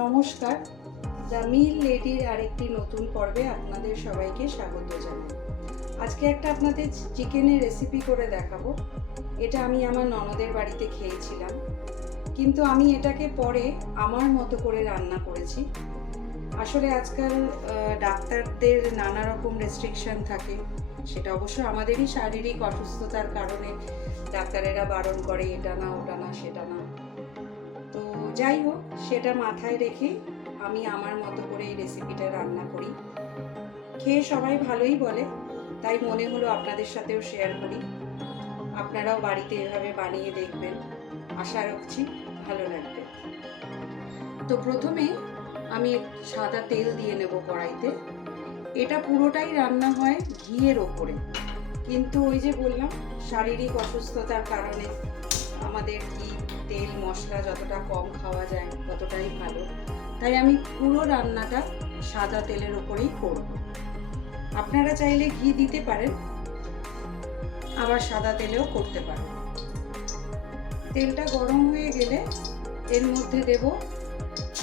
নমস্কার, দ্য মিল লেডির আরেকটি নতুন পর্বে আপনাদের সবাইকে স্বাগত জানাই। আজকে একটা আপনাদের চিকেনের রেসিপি করে দেখাবো। এটা আমি আমার ননদের বাড়িতে খেয়েছিলাম, কিন্তু আমি এটাকে পরে আমার মতো করে রান্না করেছি। আসলে আজকাল ডাক্তারদের নানা রকম রেস্ট্রিকশন থাকে, সেটা অবশ্য আমাদেরই শারীরিক অসুস্থতার কারণে ডাক্তারেরা বারণ করে এটা না ওটা না সেটা না। তো যাই হোক, সেটা মাথায় রেখে আমি আমার মতো করে এই রেসিপিটা রান্না করি। খেয়ে সবাই ভালোই বলে, তাই মনে হলো আপনাদের সাথেও শেয়ার করি। আপনারাও বাড়িতে এভাবে বানিয়ে দেখবেন, আশা রাখছি ভালো লাগবে। তো প্রথমে আমি সাদা তেল দিয়ে নেব কড়াইতে। এটা পুরোটাই রান্না হয় ঘিয়ের ওপরে, কিন্তু ওই যে বললাম শারীরিক অসুস্থতার কারণে আমাদের ঘি তেল মশলা যতটা কম খাওয়া যায় ততটাই ভালো, তাই আমি পুরো রান্নাটা সাদা তেলের ওপরেই করব। আপনারা চাইলে ঘি দিতে পারেন, আবার সাদা তেলেও করতে পারেন। তেলটা গরম হয়ে গেলে এর মধ্যে দেব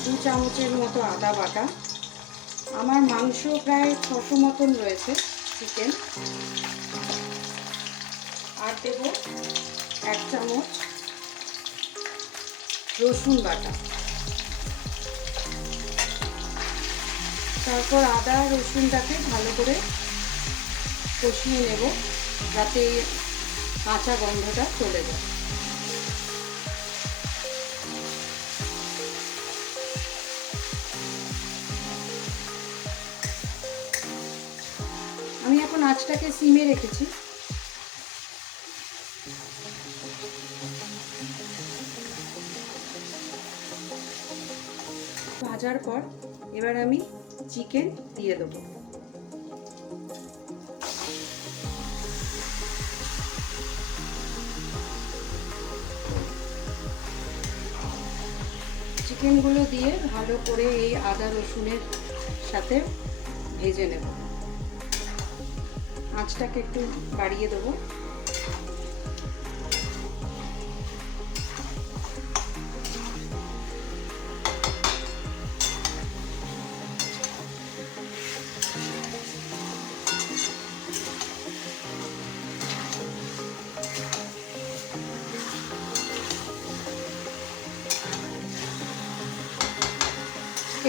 2 চামচের মতো আদা বাটা। আমার মাংস প্রায় 600 মতন রয়েছে চিকেন। আর দেব 1 চামচ রসুন বাটা। তারপর আদা রসুনটাকে ভালো করে কষিয়ে নেব, যাতে কাঁচা গন্ধটা চলে যায়। আমি এখন আঁচটাকে সিমে রেখেছি। ভাজার পর এবার আমি চিকেন দিয়ে দেবো। চিকেনগুলো দিয়ে ভালো করে এই আদা রসুনের সাথে ভেজে নেব। আঁচটাকে একটু বাড়িয়ে দেবো।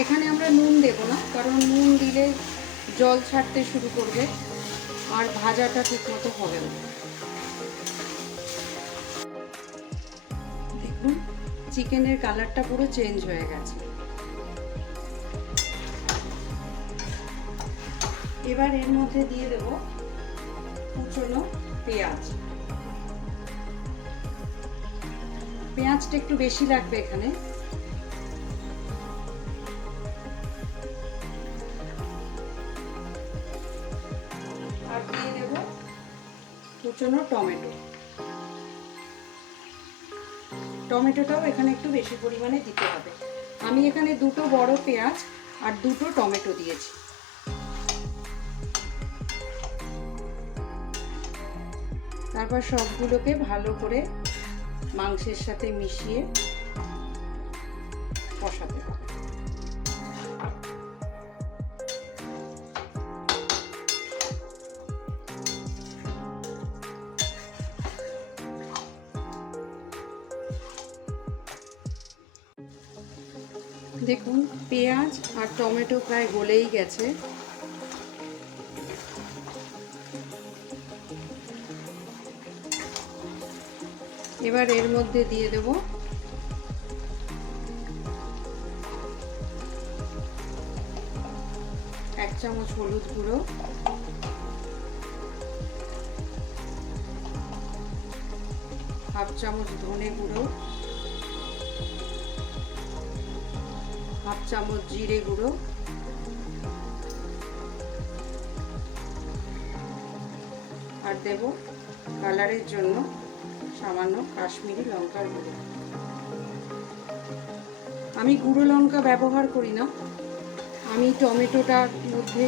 এখানে আমরা নুন দেব না, কারণ নুন দিলে জল ছাড়তে শুরু করবে আর ভাজাটা ঠিকমতো হবে না। দেখুন চিকেনের কালারটা পুরো চেঞ্জ হয়ে গেছে। এবার এর মধ্যে দিয়ে দেব কুচনো পেঁয়াজ। পেঁয়াজটা একটু বেশি লাগবে এখানে। আর দিয়ে দেব কুচনো টমেটো। টমেটোটাও এখানে একটু বেশি পরিমাণে দিতে হবে। আমি এখানে 2টো বড় পেঁয়াজ আর 2টো টমেটো দিয়েছি। তারপর সবগুলোকে ভালো করে মাংসের সাথে মিশিয়ে কষাতে হবে। দেখুন পেঁয়াজ আর টমেটো প্রায় গলেই গেছে। এবার এর মধ্যে দিয়ে দেব 1 চামচ হলুদ গুঁড়ো, 1/2 চামচ ধনে গুঁড়ো, 1/2 চামচ জিরে গুঁড়ো, আর দেব কালারের জন্য সামান্য কাশ্মীরি লঙ্কার গুঁড়ো। আমি গুঁড়ো লঙ্কা ব্যবহার করি না, আমি টমেটোটার মধ্যে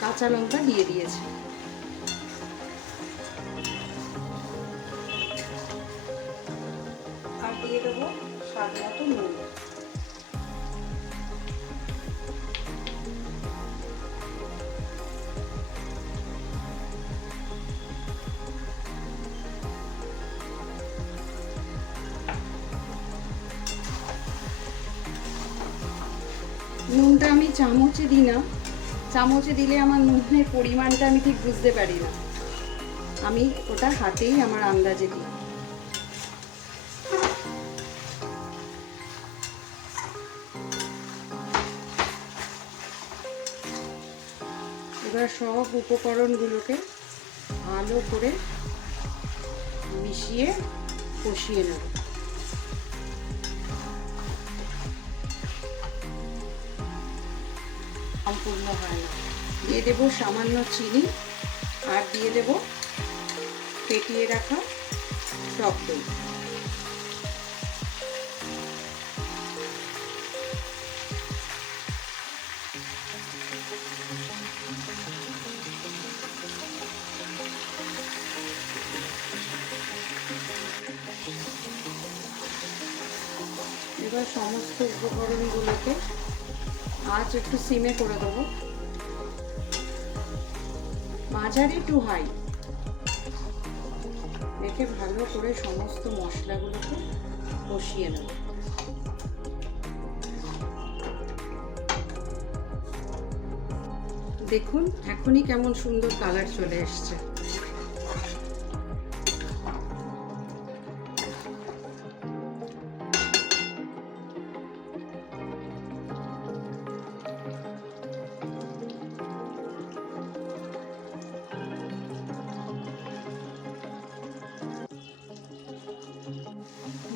কাঁচা লঙ্কা দিয়ে দিয়েছি। আর দিয়ে দেবো স্বাদ মতো নুন। চামচে দিই না, চামচে দিলে আমার নুনের পরিমাণটা আমি ঠিক বুঝতে পারি না, আমি ওটা হাতেই আমার আন্দাজে দিই। এবার সব উপকরণগুলোকে ভালো করে মিশিয়ে কষিয়ে নেব। সম্পূর্ণ হয় না, দিয়ে দেব সামান্য চিনি আর দিয়ে দেব ফেটিয়ে রাখা টক দই। এবার সমস্ত উপকরণগুলোকে আঁচ একটু সিমে করে দেবো, মাঝারি টু হাই রেখে ভালো করে সমস্ত মশলাগুলোকে কষিয়ে নেব। দেখুন এখনই কেমন সুন্দর কালার চলে এসছে।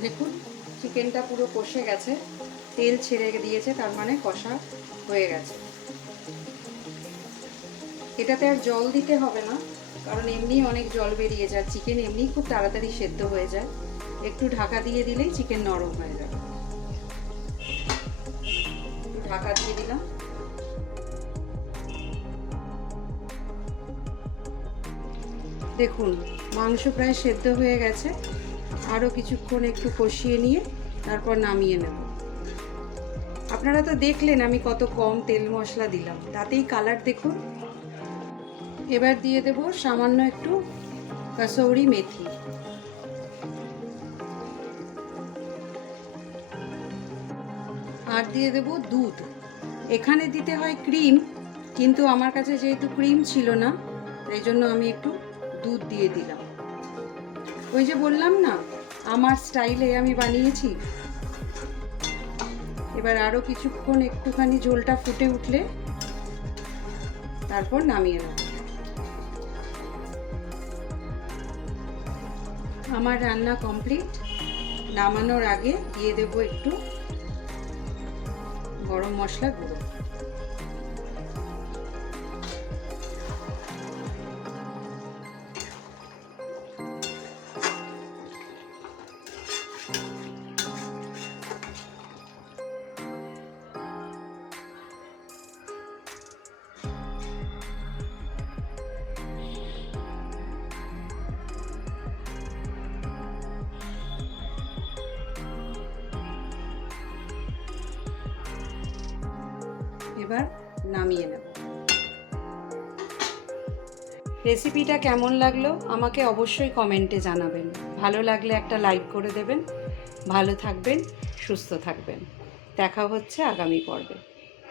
দেখুন চিকেনটা পুরো কষে গেছে, তেল ছেড়ে দিয়েছে, তার মানে কষা হয়ে গেছে। এটাতে আর জল দিতে হবে না, কারণ এমনি অনেক জল বেরিয়ে যায়, চিকেন এমনি খুব তাড়াতাড়ি সেদ্ধ হয়ে যায়। একটু ঢাকা দিয়ে দিলেই চিকেন নরম হয়ে যাবে। ঢাকা দিয়ে দিলাম। দেখুন মাংস প্রায় সেদ্ধ হয়ে গেছে, আরও কিছুক্ষণ একটু কষিয়ে নিয়ে তারপর নামিয়ে নেব। আপনারা তো দেখলেন আমি কত কম তেল মশলা দিলাম, তাতেই কালার দেখুন। এবার দিয়ে দেব সামান্য একটু কসৌরি মেথি, আর দিয়ে দেব দুধ। এখানে দিতে হয় ক্রিম, কিন্তু আমার কাছে যেহেতু ক্রিম ছিল না, এই জন্য আমি একটু দুধ দিয়ে দিলাম। ওই যে বললাম না আমার স্টাইলে আমি বানিয়েছি। এবার আরও কিছুক্ষণ একটুখানি ঝোলটা ফুটে উঠলে তারপর নামিয়ে নেব। আমার রান্না কমপ্লিট। নামানোর আগে দিয়ে দেব একটু গরম মশলা গুঁড়ো। এবার নামিয়ে নেব। রেসিপিটা কেমন লাগলো আমাকে অবশ্যই কমেন্টে জানাবেন। ভালো লাগলে একটা লাইক করে দেবেন। ভালো থাকবেন, সুস্থ থাকবেন। দেখা হচ্ছে আগামী পর্বে।